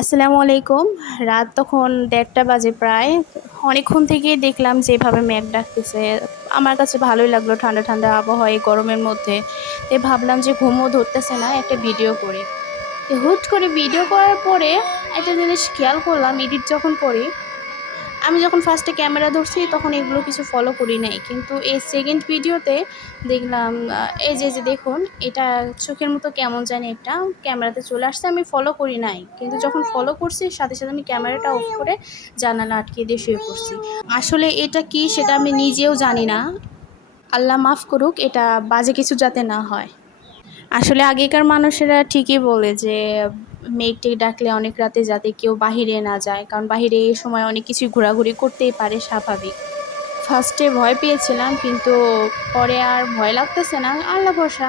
আসসালামু আলাইকুম। রাত তখন ১:৩০ বাজে প্রায়। অনেকক্ষণ থেকেই দেখলাম যে এভাবে মেঘ ডাকতেছে। আমার কাছে ভালোই লাগলো ঠান্ডা, ঠান্ডা আবহাওয়া এই গরমের মধ্যে। তাই ভাবলাম যে ঘুমও ধরতেছে না, একটা ভিডিও করি। তো হুট করে ভিডিও করার পরে একটা জিনিস খেয়াল করলাম এডিট যখন করি, আমি যখন ফার্স্টে ক্যামেরা ধরছি তখন এগুলো কিছু ফলো করি নাই। কিন্তু এই সেকেন্ড ভিডিওতে দেখলাম এই যে দেখুন এটা চোখের মতো কেমন জানি একটা ক্যামেরাতে চলে আসছে। আমি ফলো করি নাই। কিন্তু যখন ফলো করছি সাথে, সাথে আমি ক্যামেরাটা অফ করে জানালা আটকিয়ে দিয়ে শুয়ে পড়ছি। আসলে এটা কি সেটা আমি নিজেও জানি না। আল্লাহ মাফ করুক, এটা বাজে কিছু যাতে না হয়। আসলে আগেকার মানুষেরা ঠিকই বলে যে মেঘ-টেঘ ডাকলে অনেক রাতে যাতে কেউ বাহিরে না যায়। কারণ বাহিরে এই সময় অনেক কিছুই ঘোরাঘুরি করতেই পারে, স্বাভাবিক। ফার্স্টে ভয় পেয়েছিলাম কিন্তু পরে আর ভয় লাগতেছে না। আল্লাহ ভরসা।